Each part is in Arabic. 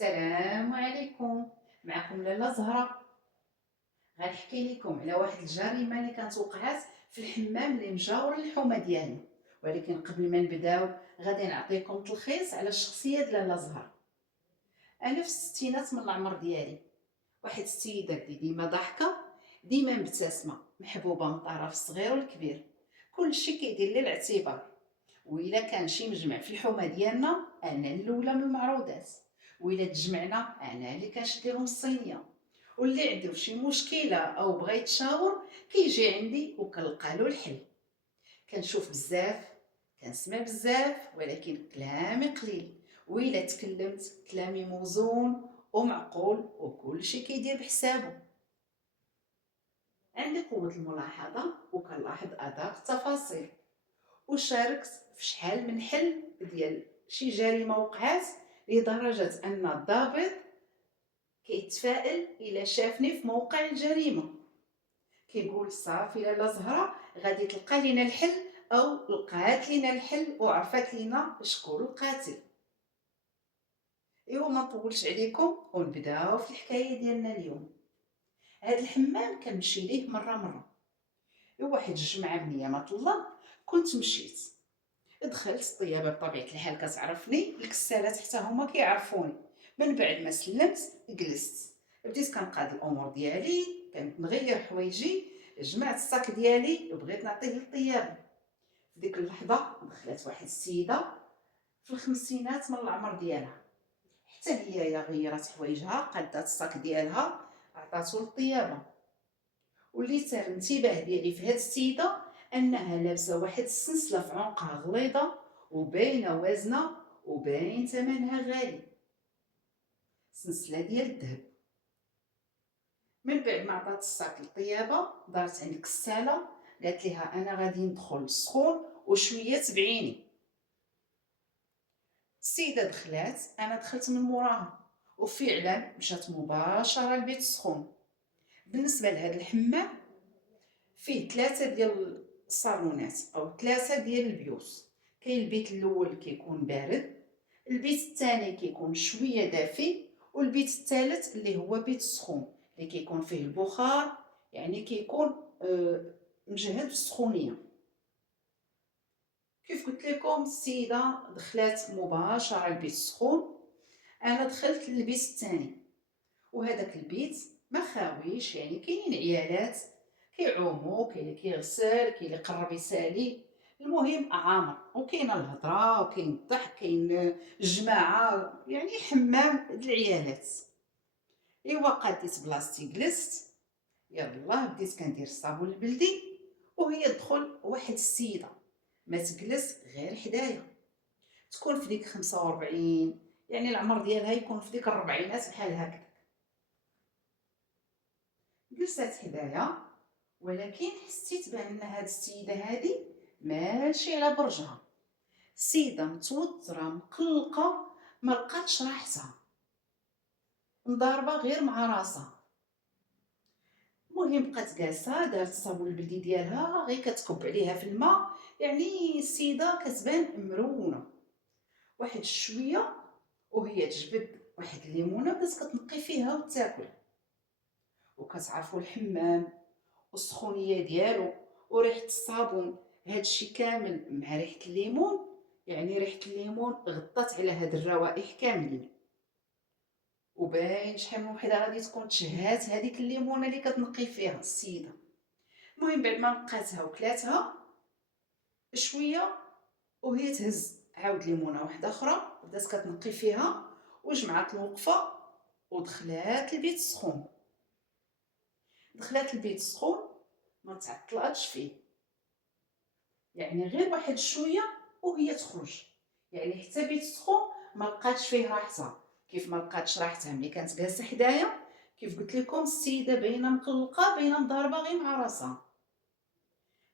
السلام عليكم. معكم لاله زهرة. غنحكي لكم على واحد الجريمه اللي كانت وقعت في الحمام اللي مجاور للحومه ديالنا. ولكن قبل ما نبداو غادي نعطيكم تلخيص على الشخصيه ديال لاله زهرة. انا في الستينات من العمر ديالي، واحد السيده اللي ديما ضاحكه، ديما مبتسمه، محبوبه من طرف الصغير والكبير. كلشي كيدير لي الاعتبار، وإلا كان شي مجمع في الحومه ديالنا انا الاولى من المعروضات، وإلا تجمعنا انا اللي كنشد لهم الصينيه، واللي عنده شي مشكله او بغى يتشاور كيجي عندي وكنلقى له الحل. كنشوف بزاف، كنسمع بزاف، ولكن كلامي قليل، وإلا تكلمت كلامي موزون ومعقول وكلشي كيدير بحسابه. عندي قوه الملاحظه وكنلاحظ ادق التفاصيل، وشاركت في شحال من حل ديال شي جريمه وقعات لدرجه ان الضابط كيتفائل الا شافني في موقع الجريمه، كيقول صافي لاله زهره غادي تلقى لينا الحل، او لقات لينا الحل وعرفت لينا شكون القاتل. ايوا ما نطولش عليكم ونبداو في الحكايه ديالنا اليوم. هاد الحمام كنمشي ليه مره. واحد الجمعه من ايامات الله كنت مشيت، دخلت الطيابه بطبيعه الحال كتعرفني، الكسالات حتى هما كيعرفوني. من بعد ما سلمت جلست، بديت كنقاد الامور ديالي، كنت نغير حوايجي، جمعت الصاك ديالي وبغيت نعطيه للطيابه. في ديك اللحظه دخلت واحد السيده في الخمسينات من العمر ديالها، حتى هي غيرت حوايجها، قادات الصاك ديالها، عطاتو للطيابه. وليت الانتباه ديالي في هاد السيده انها لابسه واحد السلسله في عنقها غليظه وباينه وازنه وباين ثمنها غالي، سلسله ديال الذهب. من بعد ما عطات الصاك للطيابه دارت عند الكساله، قالت لها انا غادي ندخل للسخون وشويه تبعيني. السيده دخلات، انا دخلت من موراها، وفعلا مشات مباشره لبيت السخون. بالنسبه لهذا الحمام فيه ثلاثه ديال الصالونات او ثلاثه ديال البيوت. كاين البيت الاول كيكون بارد، البيت الثاني كيكون شويه دافي، والبيت الثالث اللي هو بيت السخون اللي كيكون فيه البخار، يعني كيكون مجهد بالسخونيه. كيف قلت لكم السيده دخلت مباشره للبيت السخون، انا دخلت للبيت الثاني. وهذاك البيت ما خاويش، يعني كاينين عيالات كيعوموا، كاين اللي كيغسل، كاين اللي قرب يسالي، المهم عامر، وكاينه الهضره وكاين الضحك، كاين الجماعه، يعني حمام د العيالات. ايوا قاديت بلاصتي جلست، يلاه بديت كندير الصابون البلدي، وهي تدخل واحد السيده ما تجلس غير حدايا، تكون في ديك 45، يعني العمر ديالها يكون في ديك الربعينات بحال هكذا. جلست حدايا، ولكن حسيت بان هاد السيده هادي ماشي على برجها، السيده متوتره مقلقه، ما لقاتش راحتها، مضاربه غير مع راسها. المهم بقات جالسه، دارت الصابون البلدي ديالها غير كتكب عليها في الماء، يعني السيده كتبان مرونه. واحد شويه وهي تجبد واحد الليمونه بدات كتنقي فيها وتاكل. وكتعرفوا الحمام والسخونيه ديالو وريحه الصابون، هادشي كامل مع ريحه الليمون، يعني ريحه الليمون غطات على هاد الروائح كاملين، وباين شحال من وحده غادي تكون تشهات هذيك الليمونه اللي كتنقي فيها السيده. المهم بعد ما نقاتها وكلاتها شويه، وهي تهز عاود ليمونه واحده اخرى بدات كتنقي فيها، وجمعات الوقفه ودخلات البيت السخون. دخلات البيت السخون ما تعطلاتش فيه، يعني غير واحد شويه وهي تخرج، يعني حتى بيت السخون ما لقاتش فيه راحتها. كيف ما لقاتش راحتها ملي كانت جالسه حدايا؟ كيف قلت لكم السيده باينه مقلقه، باينه مضاربه غير مع راسها.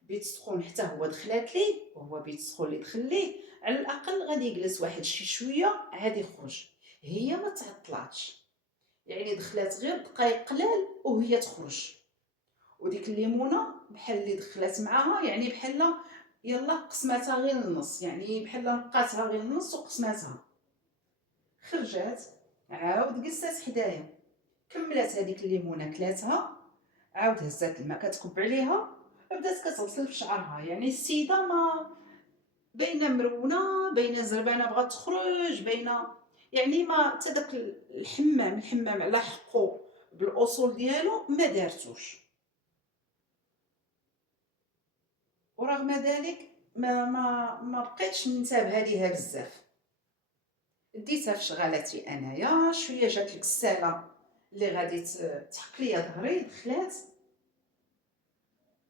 بيت السخون حتى هو دخلات ليه، وهو بيت السخون اللي دخل ليه على الاقل غادي يجلس واحد شي شويه عاد يخرج. هي ما تعطلاتش، يعني دخلات غير دقائق قلال وهي تخرج. وديك الليمونه بحال اللي دخلت معاها، يعني بحال يلا قسمتها غير النص، يعني بحال نقاتها غير النص وقسمتها. خرجات عاود جلسات حدايا، كملات هذيك الليمونه كلاتها، عاود هزات الماء كتكب عليها، بدات كتغسل في شعرها. يعني السيده ما باينه مرونه، باينه زربانه بغات تخرج، باينه يعني ما حتى داك الحمام على حقه بالاصول ديالو ما دارتوش. ورغم ذلك ما بقيتش منتبهه ليها بزاف. ديتها في شغالاتي انايا شويه، جات الغساله اللي غادي تحك ليا ظهري، دخلات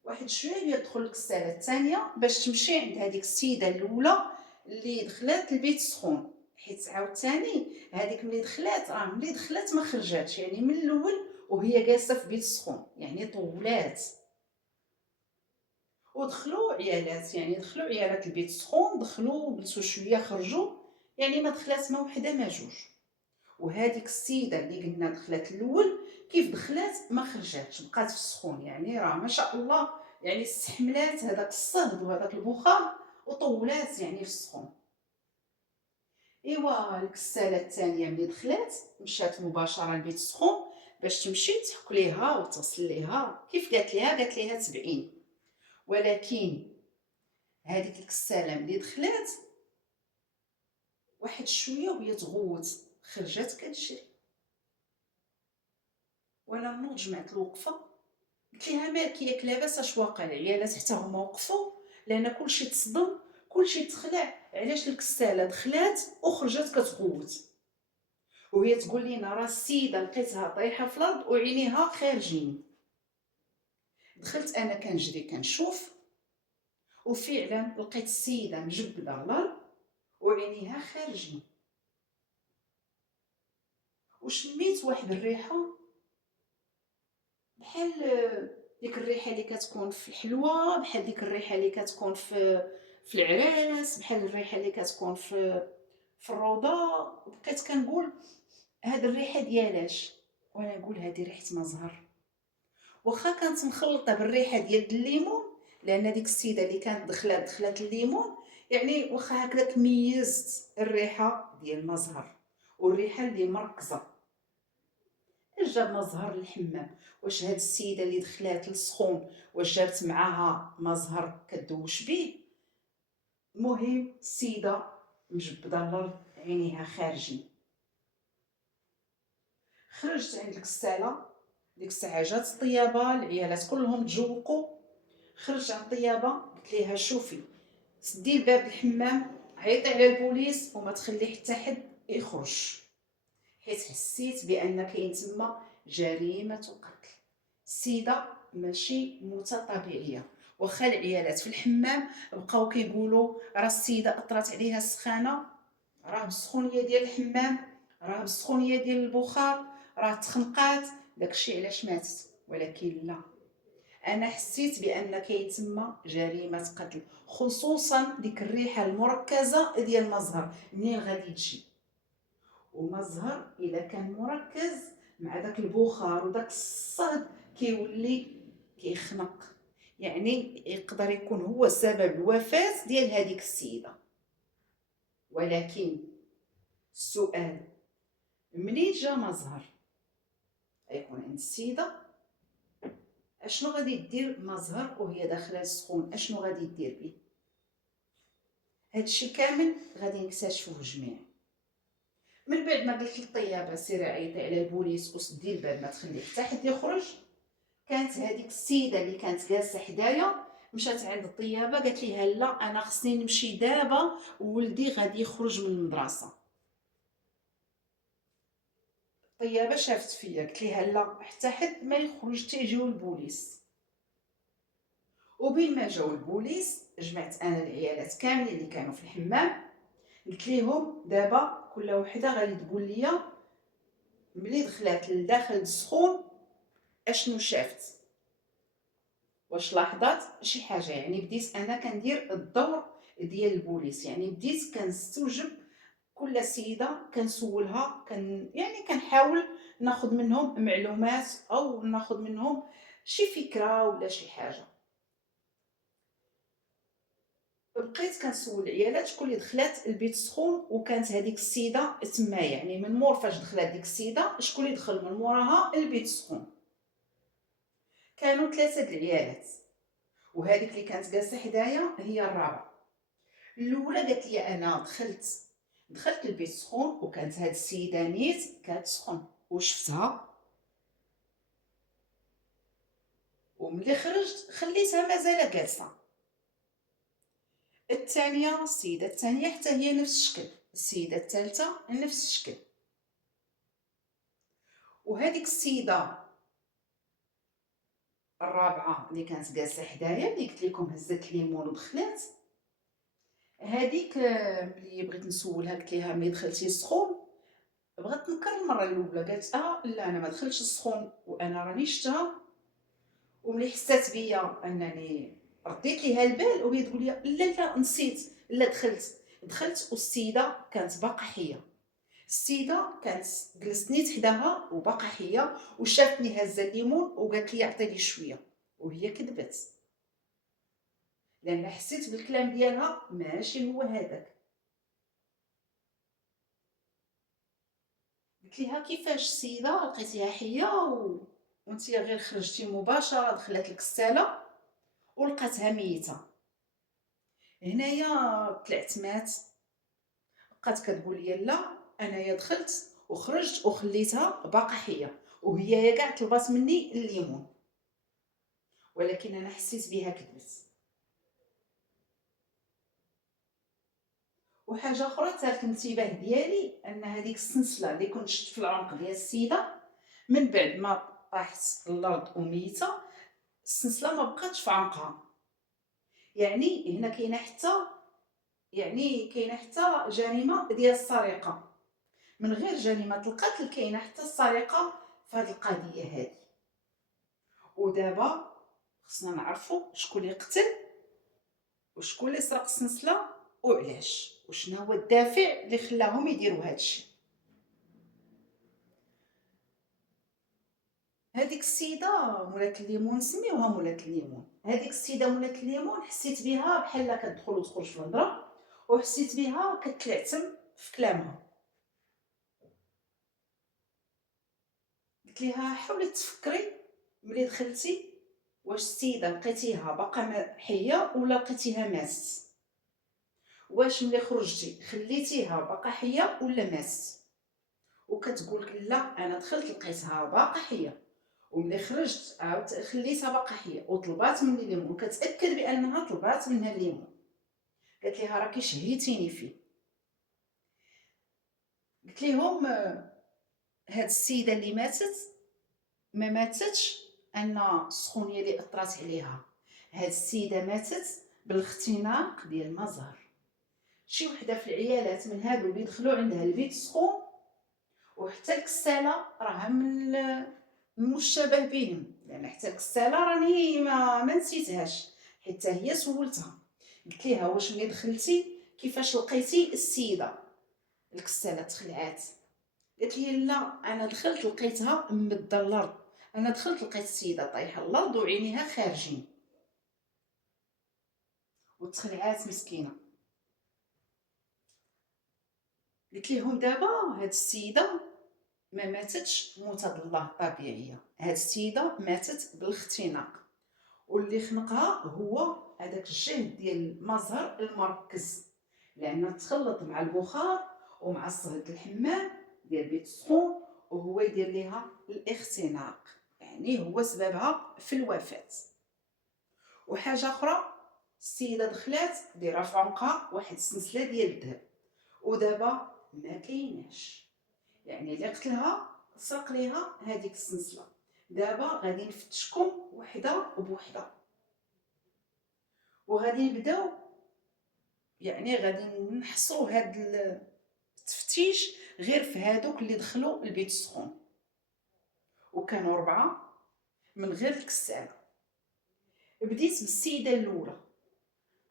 واحد شويه تدخل الغساله الثانيه باش تمشي عند هذيك السيده الاولى اللي دخلات البيت سخون. حيت عاوتاني هذيك ملي دخلات ما خرجاتش، يعني من الاول وهي جالسه في بيت سخون، يعني طولات. ودخلوا عيالات، يعني دخلوا عيالات البيت سخون، دخلوا جلسوا شويه خرجوا، يعني ما دخلات ما وحده ما جوج. وهذيك السيده اللي قلنا دخلت الاول، كيف دخلت ما خرجاتش، بقات في السخون. يعني راه ما شاء الله، يعني استحملات هذاك الصهد وهذاك البخار وطولات يعني في السخون. ايوا الغساله الثانيه ملي دخلت مشات مباشره للبيت السخون باش تمشي تحك ليها وتغسل ليها. كيف قالت ليها تبعين. ولكن هذيك الغساله ملي دخلت واحد شويه وهي تغوت، خرجت كتجري. وانا نوض جمعت الوقفه، قلت لها مالك ياك لاباس اش واقع؟ العيالات حتى هما وقفوا لان كلشي تصدم، كلشي تخلع. علاش الكساله دخلات وخرجت كتغوت؟ وهي تقول لينا راه السيده لقيتها طايحه في الارض وعينيها خارجين. دخلت انا كنجري كنشوف، وفعلا لقيت السيده مجبده على الارض وعينيها خارجين. وشميت واحد الريحه بحال ديك الريحه اللي كتكون في الحلوى، بحال ديك الريحه اللي كتكون في العراس، بحال الريحه اللي كتكون في الروضه. وبقيت كنقول هاد الريحه ديالاش؟ وانا نقول هذه ريحه مزهر. واخا كانت مخلطه بالريحه ديال الليمون، لان ديك السيده اللي كانت دخلت الليمون، يعني واخا هكذاك ميزت الريحه ديال مزهر والريحه اللي مركزه. اش جاب مزهر للحمام؟ واش هاد السيده اللي دخلات للسخون واش جابت معاها مزهر كدوش بيه؟ المهم السيده مجبده الارض عينيها خارجين. خرجت عند الغساله، ديك الساعه جات الطيابه، العيالات كلهم تجوقوا. خرجت عند الطيابه قلت ليها شوفي، سدي الباب الحمام، عيطي على البوليس وما تخلي حتى حد يخرج، حيت حسيت بان كاين تما جريمه قتل. السيده ماشي موتة طبيعيه. واخا العيالات في الحمام بقاو كيقولوا راه السيده اثرت عليها السخانه، راه بالسخونيه ديال الحمام، راه بالسخونيه ديال البخار، راه تخنقات، داكشي علاش ماتت. ولكن لا، انا حسيت بان كاين تما جريمه قتل، خصوصا ديك الريحه المركزه ديال المزهر منين غادي تجي. ومزهر الا كان مركز مع داك البخار وداك الصهد كيولي كيخنق، يعني يقدر يكون هو سبب الوفاه ديال هذيك السيده. ولكن السؤال، منين جا مزهر؟ غيكون عند السيده. اشنو غادي دير مزهر وهي داخله السخون؟ اشنو غادي دير به؟ هادشي كامل غادي نكتشفوه جميع. من بعد ما قلت للطيابه سيري عيطي على البوليس وسدي الباب ما تخلي حتى حد يخرج، كانت هذيك السيده اللي كانت جالسه حدايا مشات عند الطيابه قالت ليها لا انا خصني نمشي دابا وولدي غادي يخرج من المدرسه. الطيابه شافت فيا قلت ليها لا حتى حد ما يخرج تيجيو البوليس. وبين ما جاو البوليس جمعت انا العيالات كاملين اللي كانوا في الحمام، قلت لهم دابا كل وحده غادي تقول لي ملي دخلات لداخل السخون اشنو شافت، واش لاحظات شي حاجه. يعني بديت انا كندير الدور ديال البوليس، يعني بديت كنستوجب كل سيده كنسولها، يعني كنحاول ناخذ منهم معلومات او ناخذ منهم شي فكره ولا شي حاجه. بقيت كنسول العيالات شكون اللي دخلات البيت سخون، وكانت هذيك السيده تما، يعني من مور فاش دخلت ديك السيده شكون اللي دخل من موراها البيت سخون. كانوا 3 د العيالات، وهذيك اللي كانت جالسه حدايا هي الرابعه. الاولى قالت لي انا دخلت البيت سخون، وكانت هاد السيده نيت كتسخن وشفتها، وملي خرجت خليتها مازال جالسه. الثانيه، السيده الثانيه حتى هي نفس الشكل، السيده الثالثه نفس الشكل. وهذيك السيده الرابعه اللي كانت جالسه حدايا، اللي قلت لكم هزت ليمون ودخلات، هذيك ملي بغيت نسولها قلت لها ملي دخلتي السخون، بغات تنكر المره الاولى، قالت لا انا ما دخلتش السخون وانا راني شفتها. وملي حسات بيا انني رديت ليها البال، وهي تقول لي لا لا نسيت، لا دخلت والسيده كانت باقا حيه. السيده كانت جلست نيت حداها وباقا حيه، وشافتني هزه الليمون وقالت لي عطيني شويه، وهي كذبت، لان حسيت بالكلام ديالها ماشي هو هذاك. قلت لها كيفاش السيده لقيتيها حيه وانت غير خرجتي مباشره دخلت لك الساله ولقاتها ميته؟ هنايا طلعت مات. بقات كتقول لي لا انايا دخلت وخرجت وخليتها باقا حيه، وهي يا كاع طلبات مني الليمون، ولكن انا حسيت بها كذبت. وحاجه اخرى تالت الانتباه ديالي ان هذيك السنسله اللي كنت شفت في العنق ديال السيده من بعد ما طاحت الارض وميته، السنسله ما بقاتش في عنقها. يعني هنا كاينه حتى جريمه ديال السرقه، من غير جريمه القتل كاينه حتى السرقه في هذه القضيه هذه. ودابا خصنا نعرفوا شكون اللي قتل وشكون اللي سرق السنسله وعلاش، وشنو هو الدافع اللي خلاهم يديروا هذا الشيء. هذيك السيده مولات الليمون، سميوها مولات الليمون، هذيك السيده مولات الليمون حسيت بها بحال كتدخل وتخرج في الهضره، وحسيت بها كتلعثم في كلامها. قلت لها حاولي تفكري ملي دخلتي، واش السيده لقيتيها باقا حيه ولا لقيتيها ماتت؟ واش ملي خرجتي خليتيها باقا حيه ولا ماتت؟ وكتقول لك لا انا دخلت لقيتها باقا حيه، وملي خرجت عاودت خليتها باقا حيه وطلبات مني الليمون، وكتاكد بانها طلبات منها الليمون. قالت لها راكي شهيتيني فيه. قلت لهم هاد السيده اللي ماتت ما ماتتش ان السخونيه اللي اثرت عليها، هاد السيده ماتت بالاختناق ديال المزهر. شي وحده في العيالات من هادو اللي دخلوا عندها البيت سخون، وحتى الكساله راها من المشابه بهم، لان حتى الكساله راني ما نسيتهاش، حتى هي سولتها قلت لها واش ملي دخلتي كيفاش لقيتي السيده الكساله تخلعات؟ قالت لي لا انا دخلت لقيتها مده الارض، انا دخلت لقيت السيده طايحه الارض وعينيها خارجين وتخلعات مسكينه. قلت لهم دابا هاد السيده ما ماتتش موتة الله طبيعيه، هاد السيده ماتت بالاختناق، واللي خنقها هو هذاك الجهد ديال المزهر المركز، لانه تخلط مع البخار ومع صهد الحمام ديال بيت السخون، وهو يدير ليها الاختناق، يعني هو سببها في الوفاه. وحاجه اخرى، السيده دخلات دايره في عنقها واحد السلسله ديال الذهب، ودابا ما كايناش، يعني اللي قتلها سرق ليها هذيك السلسله. دابا غادي نفتشكم وحده بوحده، وغادي نبداو، يعني غادي نحصروا هاد التفتيش غير في هادوك اللي دخلوا البيت السخون، وكانوا 4 من غير الكساله. بديت بالسيده الاولى،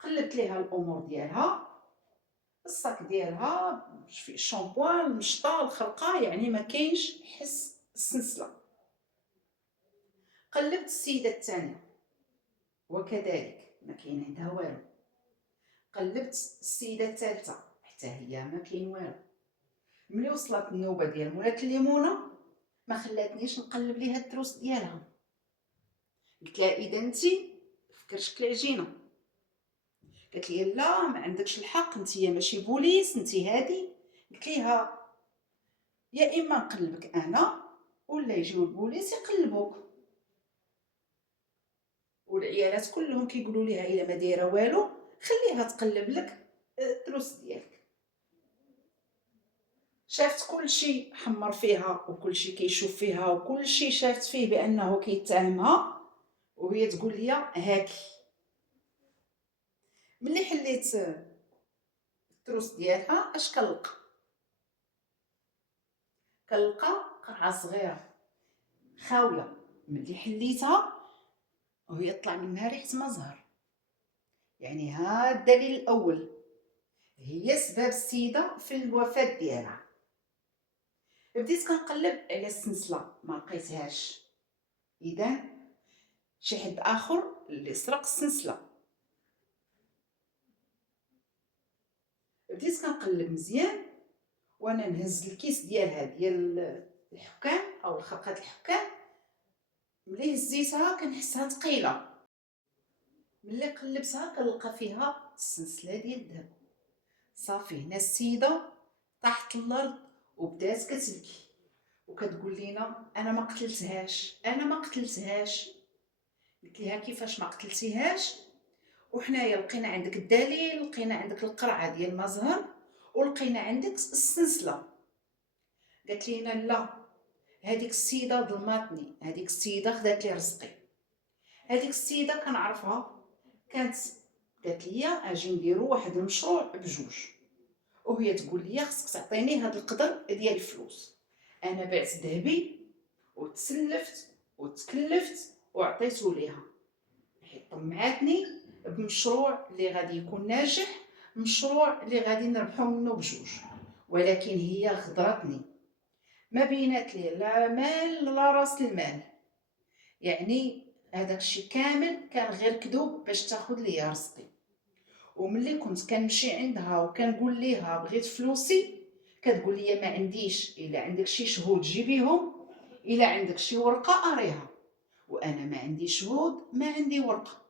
قلبت ليها الامور ديالها، الصاك ديالها في الشامبوان المشطه الخرقه، يعني ما كاينش حس السلسله. قلبت السيده الثانيه وكذلك ما كاين عندها والو. قلبت السيده الثالثه حتى هي ما كاين والو. ملي وصلت النوبه ديال مولات الليمونه ما خلاتنيش نقلب ليها الدروس ديالها. قلت لها اذا انت فكرتك العجينه. قالت لي لا ما عندكش الحق، انت ماشي بوليس انت هادي. قلت ليها يا اما نقلبك انا ولا يجيو البوليس يقلبوك. والعيالات كلهم كيقولوا ليها الا ما دايره والو خليها تقلب لك الدروس ديالك. شافت كل شيء حمر فيها وكل شيء كيشوف فيها وكل شيء شافت فيه بانه كيتهمها وهي تقول لي هاكي. ملي حليت الدروس ديالها اش كنلقى قرعه صغيره خاويه. ملي حليتها وهي طلع منها ريحه مزهر. يعني هذا الدليل الاول، هي سبب السيده في الوفاه ديالها. بديت كنقلب على السنسله ما لقيتهاش. اذا شي حد اخر اللي سرق السنسله. بديت كنقلب مزيان وانا نهز الكيس ديالها ديال الحكام او الخرقات الحكام. ملي هزيتها كنحسها ثقيله. ملي قلبتها كنلقى فيها السلسله ديال الذهب. صافي هنا السيده طاحت الارض وبدات كتبكي وكتقول لينا انا ما قتلتهاش انا ما قتلتهاش. قلت لها كيفاش ما قتلتيهاش وحنايا لقينا عندك الدليل، لقينا عندك القرعه ديال مزهر ولقينا عندك السلسله. قالت لينا لا هذيك السيده ظلماتني، هذيك السيده خدات لي رزقي. هذيك السيده كنعرفها كانت قالت لي اجي نديرو واحد المشروع بجوج وهي تقول لي خصك تعطيني هذا القدر ديال الفلوس. انا بعت ذهبي وتسلفت وتكلفت وعطيته ليها حيت طمعاتني بمشروع اللي غادي يكون ناجح، مشروع اللي غادي نربحو منه بجوج. ولكن هي غدرتني، ما بينات لي لا مال لا راس المال. يعني هذاك الشيء كامل كان غير كذوب باش تاخذ ليا رزقي. وملي كنت كنمشي عندها وكنقول ليها بغيت فلوسي كتقول لي ما عنديش، الا عندك شي شهود جيبيهم، الا عندك شي ورقه اريها. وانا ما عندي شهود ما عندي ورقه.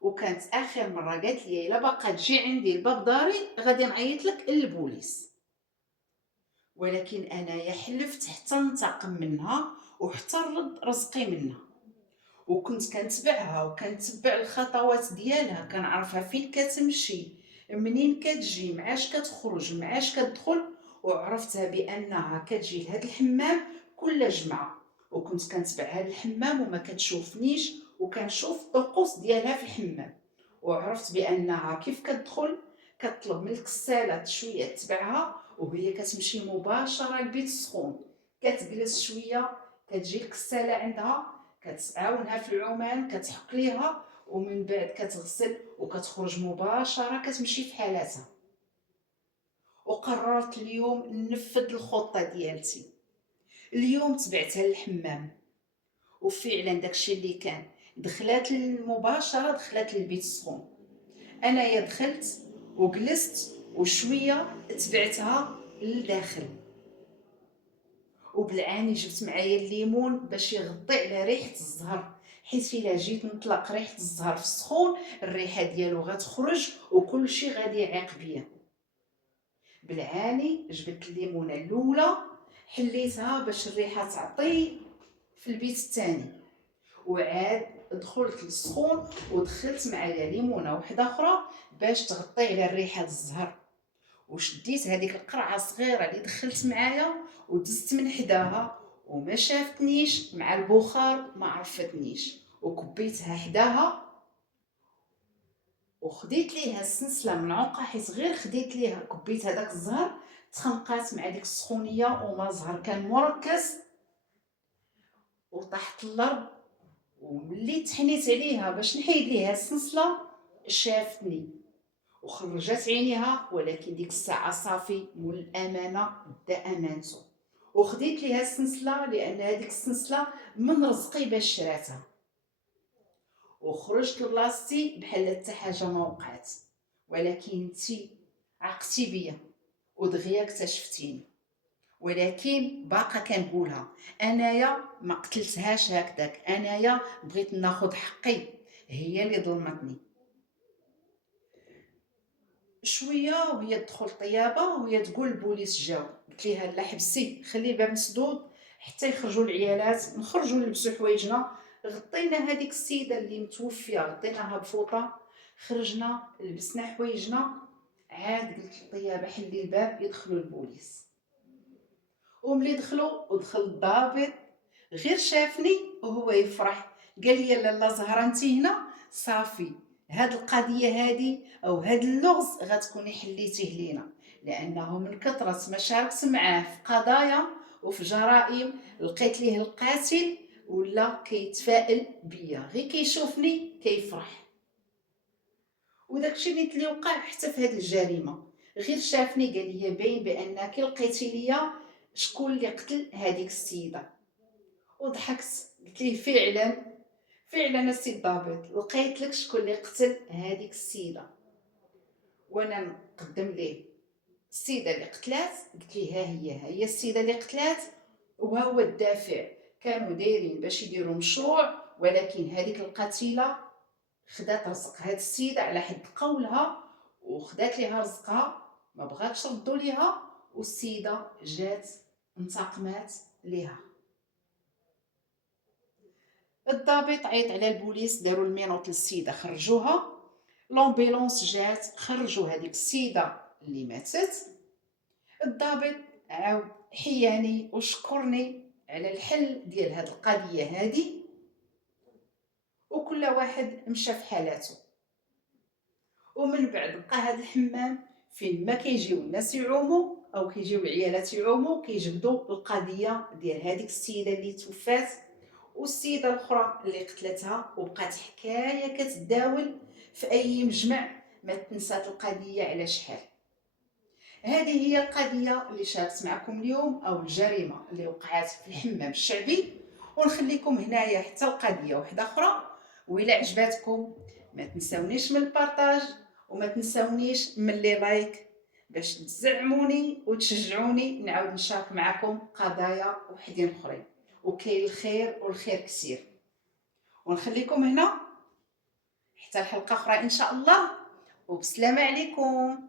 وكانت اخر مره قالت لي الا باقا تجي عندي الباب داري غادي نعيط لك للبوليس. ولكن انايا حلفت حتى ننتقم منها وحتى نرد رزقي منها. وكنت كنتبعها وكنتبع الخطوات ديالها، كنعرفها فين كتمشي منين كتجي معاش كتخرج معاش كتدخل. وعرفتها بانها كتجي لهاد الحمام كل جمعه وكنت كنتبع هاد الحمام وما كتشوفنيش وكنشوف الطقوس ديالها في الحمام. وعرفت بانها كيف كتدخل كتطلب من الكساله شويه تبعها وهي كتمشي مباشره للبيت السخون. كتجلس شويه كتجي الكساله عندها كتعاونها في العومان كتحك ليها ومن بعد كتغسل وكتخرج مباشره كتمشي في حالاتها. وقررت اليوم ننفذ الخطه ديالتي. اليوم تبعتها للحمام وفعلا داكشي اللي كان دخلات مباشره دخلات للبيت السخون. انايا دخلت وجلست وشويه تبعتها للداخل وبالعاني جبت معايا الليمون باش يغطي على ريحه الزهر، حيت الا جيت نطلق ريحه الزهر في السخون الريحه ديالو غتخرج وكل شيء غادي يعيق بيا. بالعاني جبت الليمونه الاولى حليتها باش الريحه تعطي في البيت الثاني وعاد دخلت للسخون ودخلت معايا ليمونه وحده اخرى باش تغطي على الريحه الزهر. وشديت هذيك القرعه الصغيره اللي دخلت معايا ودزت من حداها وما شافتنيش مع البخار ما عرفتنيش وكبيتها حداها وخديت ليها السنسله من عنقها حيت غير خديت ليها كبيت هذاك الزهر تخنقات مع ديك السخونيه وما زهر كان مركز وطاحت الارض. وملي تحنيت عليها باش نحيد ليها السنسله شافتني وخرجت عينيها، ولكن ديك الساعه صافي مول الامانه بدا امانته وخديت ليها السنسله لان هذيك السنسله من رزقي باش شراتها. وخرجت لبلاصتي بحال حتى حاجه ما وقعت، ولكن انتي عقتي بيا ودغيا اكتشفتيني. ولكن باقا كنقولها، انايا ما قتلتهاش هكذاك، انايا بغيت ناخذ حقي، هي اللي ظلمتني. شويه وهي تدخل الطيابه وهي تقول البوليس جاو، قلت ليها لا حبسي خلي الباب مسدود حتى يخرجوا العيالات، نخرجوا نلبسوا حوايجنا. غطينا هذيك السيده اللي متوفيه، غطيناها بفوطه، خرجنا لبسنا حوايجنا. عاد قلت للطيابه حلي الباب يدخلوا البوليس. وملي دخلوا ودخل الضابط، غير شافني وهو يفرح، قال لي لاله زهره انتي هنا صافي، هاد القضيه هادي او هاد اللغز غتكوني حليتيه لينا، لانه من كثره ما شاركت معاه في قضايا وفي جرائم لقيت ليه القاتل ولا كيتفائل بيا، غير كيشوفني كيفرح. وداكشي اللي وقع حتى في هاد الجريمه، غير شافني قال لي باين بانك لقيتي ليا شكون اللي قتل هذيك السيده. وضحكت قلت ليه فعلا السي الضابط، لقيت لك شكون اللي قتل هذيك السيده. وانا نقدم ليه السيده اللي قتلات، قلت ليه ها هي السيده اللي قتلات، وها هو الدافع. كانوا دايرين باش يديروا مشروع، ولكن هذيك القتيله خدات رزق هاد السيده على حد قولها، وخدات ليها رزقها، ما بغاتش ردوا ليها، والسيده جات انتقمات ليها. الضابط عيط على البوليس، داروا المينوط للسيده خرجوها، لومبيلونس جات خرجوا هذيك السيده اللي ماتت. الضابط عاود حياني وشكرني على الحل ديال هاد القضيه هادي، وكل واحد مشى في حالاته. ومن بعد بقى هاد الحمام فين ما كيجيو الناس يعوموا او كيجيو العيالات يعوموا كيجبدوا القضيه ديال هذيك السيده اللي توفات والسيده الاخرى اللي قتلتها، وبقات حكايه كتداول في اي مجمع ما تنسات القضيه على شحال. هذه هي القضيه اللي شاركت معكم اليوم، او الجريمه اللي وقعت في الحمام الشعبي. ونخليكم هنايا حتى القضيه واحده اخرى، وإلا عجباتكم ما تنساونيش من البارطاج، وما تنساونيش من لي لايك باش تزعموني وتشجعوني نعاود نشارك معكم قضايا وحدين اخرين. وكاين الخير والخير كثير. ونخليكم هنا حتى الحلقه اخرى ان شاء الله، وبسلامه عليكم.